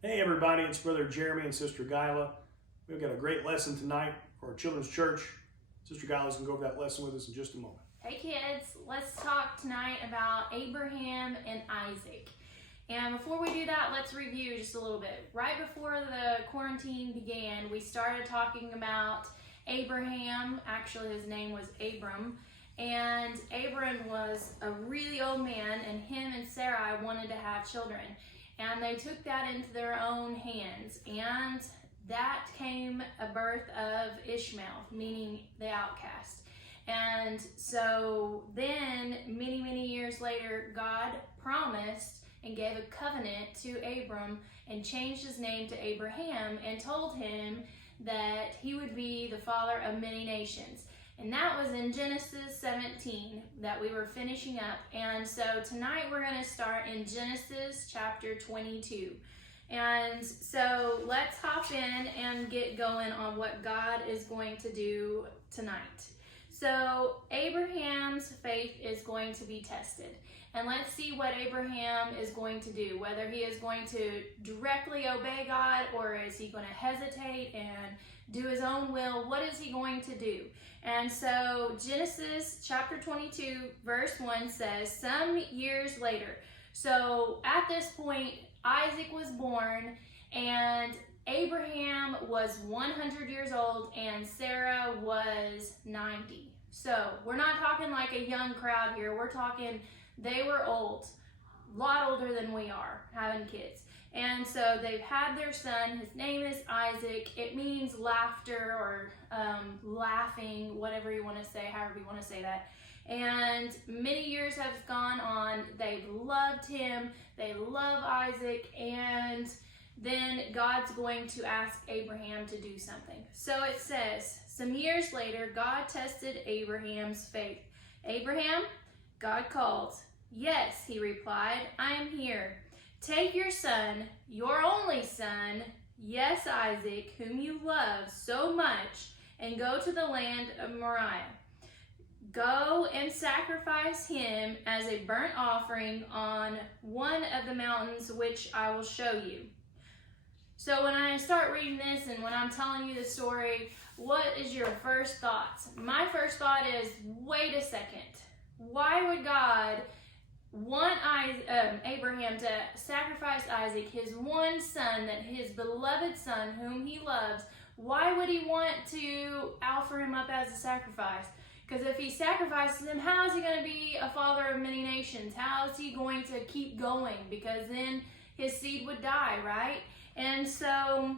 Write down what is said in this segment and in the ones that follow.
Hey everybody, it's Brother Jeremy and Sister Gyla. We've got a great lesson tonight for our children's church. Sister Gyla's going to go over that lesson with us in just a moment. Hey kids, let's talk tonight about Abraham and Isaac. And before we do that, let's review just a little bit. Right before the quarantine began, we started talking about Abraham. Actually, his name was Abram. And Abram was a really old man, and him and Sarai wanted to have children. And they took that into their own hands. And that came a birth of Ishmael, meaning the outcast. And so then, many years later, God promised and gave a covenant to Abram and changed his name to Abraham and told him that he would be the father of many nations. And that was in Genesis 17 that we were finishing up. And so tonight we're going to start in Genesis chapter 22. And so let's hop in and get going on what God is going to do tonight. So Abraham's faith is going to be tested. And let's see what Abraham is going to do, whether he is going to directly obey God or is he going to hesitate and do his own will. What is he going to do? And so Genesis chapter 22 verse 1 says, some years later. So at this point, Isaac was born and Abraham was 100 years old and Sarah was 90. So we're not talking like a young crowd here. We're talking they were old, a lot older than we are, having kids. And so they've had their son. His name is Isaac. It means laughter or laughing, whatever you want to say, however you want to say that. And many years have gone on. They've loved him. They love Isaac. And then God's going to ask Abraham to do something. So it says, some years later, God tested Abraham's faith. Abraham, God called. Yes, he replied, I am here. Take your son, your only son, yes, Isaac, whom you love so much, and go to the land of Moriah. Go and sacrifice him as a burnt offering on one of the mountains which I will show you. So when I start reading this and when I'm telling you the story, what is your first thoughts? My first thought is, wait a second. Why would God want Abraham to sacrifice Isaac, his one son, that his beloved son whom he loves? Why would he want to offer him up as a sacrifice? Because if he sacrifices him, how is he going to be a father of many nations? How is he going to keep going? Because then his seed would die, right? And so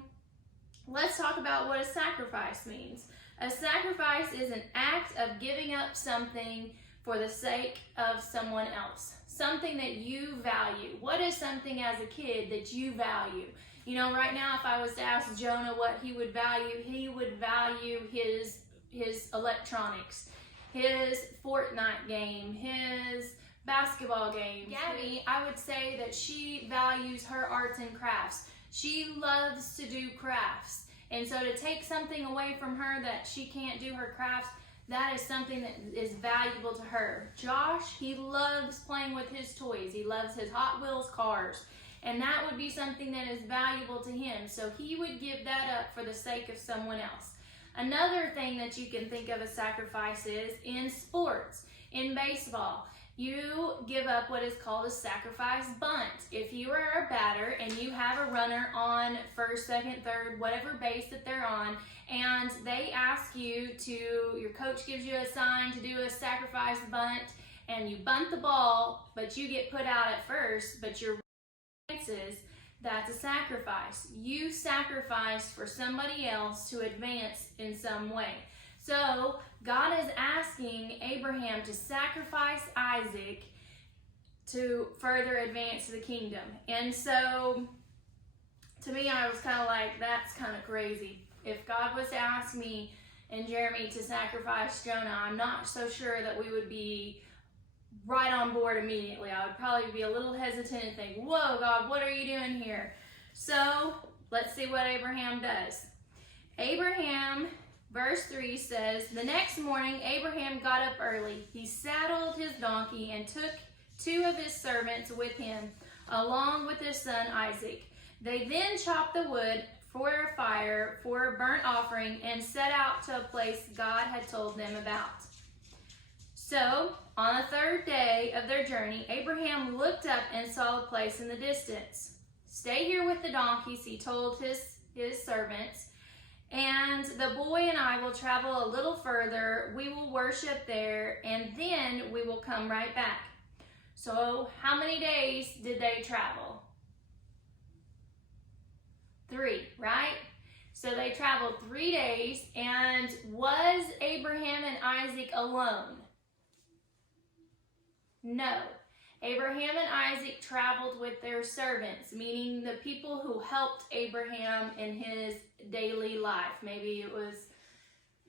let's talk about what a sacrifice means. A sacrifice is an act of giving up something for the sake of someone else. Something that you value. What is something as a kid that you value? You know, right now, if I was to ask Jonah what he would value his electronics, his Fortnite game, his basketball game. Gabby, I would say that she values her arts and crafts. She loves to do crafts. And so to take something away from her that she can't do her crafts, that is something that is valuable to her. Josh, he loves playing with his toys. He loves his Hot Wheels cars. And that would be something that is valuable to him. So he would give that up for the sake of someone else. Another thing that you can think of as sacrifice is in sports. In baseball, you give up what is called a sacrifice bunt. If you are a batter and you have a runner on first, second, third, whatever base that they're on, and they ask you to, your coach gives you a sign to do a sacrifice bunt, and you bunt the ball, but you get put out at first, but your chances, that's a sacrifice. You sacrifice for somebody else to advance in some way. So God is asking Abraham to sacrifice Isaac to further advance the kingdom. And so to me, I was kind of like, that's kind of crazy. If God was to ask me and Jeremy to sacrifice Jonah, I'm not so sure that we would be right on board immediately. I would probably be a little hesitant and think, whoa, God, what are you doing here? So let's see what Abraham does. Abraham, verse 3 says, the next morning Abraham got up early. He saddled his donkey and took 2 of his servants with him, along with his son Isaac. They then chopped the wood for a fire, for a burnt offering, and set out to a place God had told them about. So, on the third day of their journey, Abraham looked up and saw a place in the distance. "Stay here with the donkeys," he told his servants, "and the boy and I will travel a little further. We will worship there, and then we will come right back." So, how many days did they travel? 3, right? So they traveled 3 days, and was Abraham and Isaac alone? No. Abraham and Isaac traveled with their servants, meaning the people who helped Abraham in his daily life. Maybe it was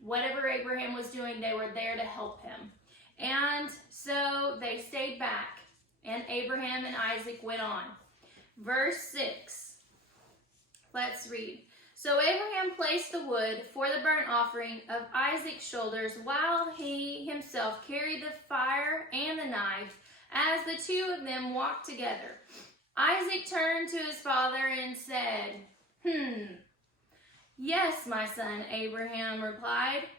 whatever Abraham was doing, they were there to help him. And so they stayed back, and Abraham and Isaac went on. Verse 6. Let's read. "So Abraham placed the wood for the burnt offering of Isaac's shoulders, while he himself carried the fire and the knife, as the two of them walked together. Isaac turned to his father and said, "Yes, my son," Abraham replied.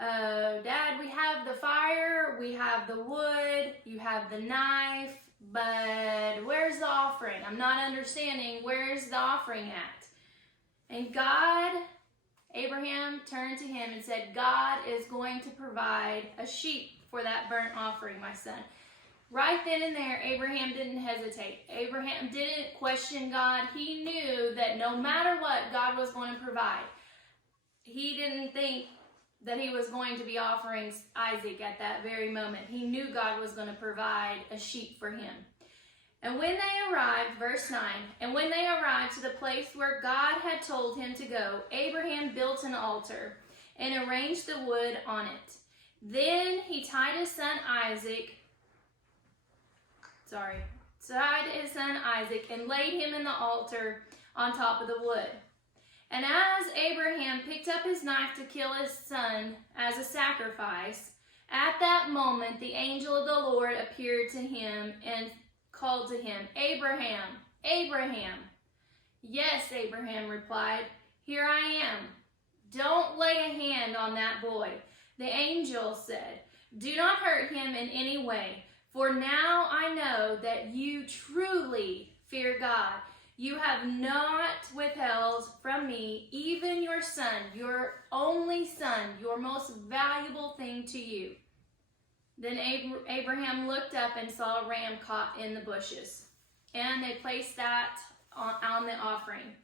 "Dad, we have the fire, we have the wood, you have the knife, but where's the offering? I'm not understanding. Where's the offering at?" And Abraham turned to him and said, "God is going to provide a sheep for that burnt offering, my son." Right then and there, Abraham didn't hesitate. Abraham didn't question God. He knew that no matter what, God was going to provide. He didn't think that he was going to be offering Isaac at that very moment. He knew God was going to provide a sheep for him. And when they arrived, verse 9, "And when they arrived to the place where God had told him to go, Abraham built an altar and arranged the wood on it. Then he tied his son Isaac and laid him in the altar on top of the wood. And as Abraham picked up his knife to kill his son as a sacrifice, at that moment the angel of the Lord appeared to him and called to him, 'Abraham, Abraham.' 'Yes,' Abraham replied, 'here I am.' 'Don't lay a hand on that boy,' the angel said. 'Do not hurt him in any way. For now I know that you truly fear God. You have not withheld from me even your son, your only son, your most valuable thing to you.' Then Abraham looked up and saw a ram caught in the bushes. And they placed that on the offering.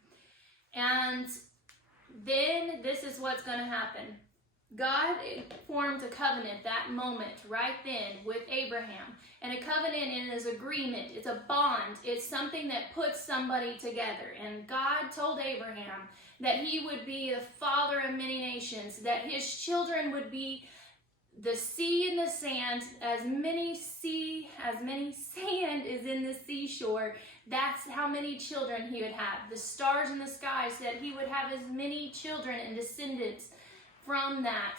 And then this is what's going to happen. God formed a covenant that moment, right then, with Abraham. And a covenant is agreement. It's a bond. It's something that puts somebody together. And God told Abraham that he would be the father of many nations, that his children would be the sea and the sand, as many sand is in the seashore. That's how many children he would have. The stars in the sky said he would have as many children and descendants from that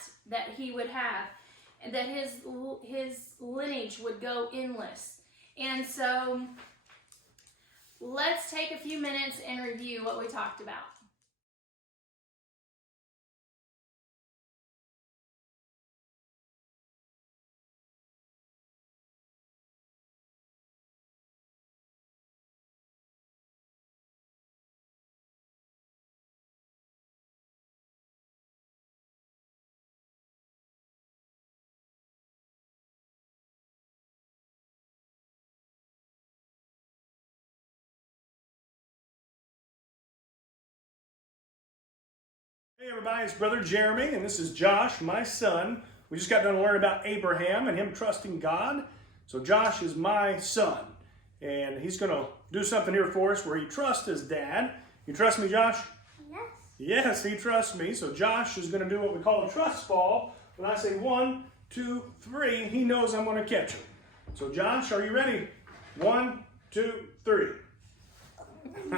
he would have, and that his lineage would go endless. And so let's take a few minutes and review what we talked about. Hey everybody, it's Brother Jeremy, and this is Josh, my son. We just got done learning about Abraham and him trusting God. So Josh is my son, and he's going to do something here for us where he trusts his dad. You trust me, Josh? Yes. Yes, he trusts me. So Josh is going to do what we call a trust fall. When I say 1, 2, 3, he knows I'm going to catch him. So Josh, are you ready? 1, 2, 3.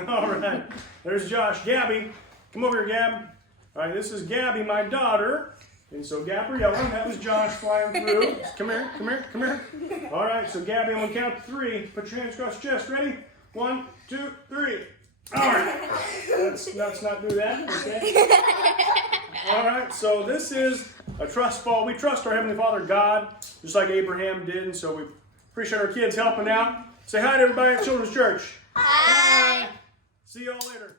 All right, there's Josh. Gabby, come over here, Gab. All right, this is Gabby, my daughter. And so Gabriella, that was Josh flying through. Come here, come here, come here. All right, so Gabby, I'm going to count to 3. Put your hands across your chest. Ready? 1, 2, 3. All right. Let's not do that. Okay. All right. So this is a trust fall. We trust our Heavenly Father God, just like Abraham did, and so we appreciate our kids helping out. Say hi to everybody at Children's Church. Hi. See y'all later.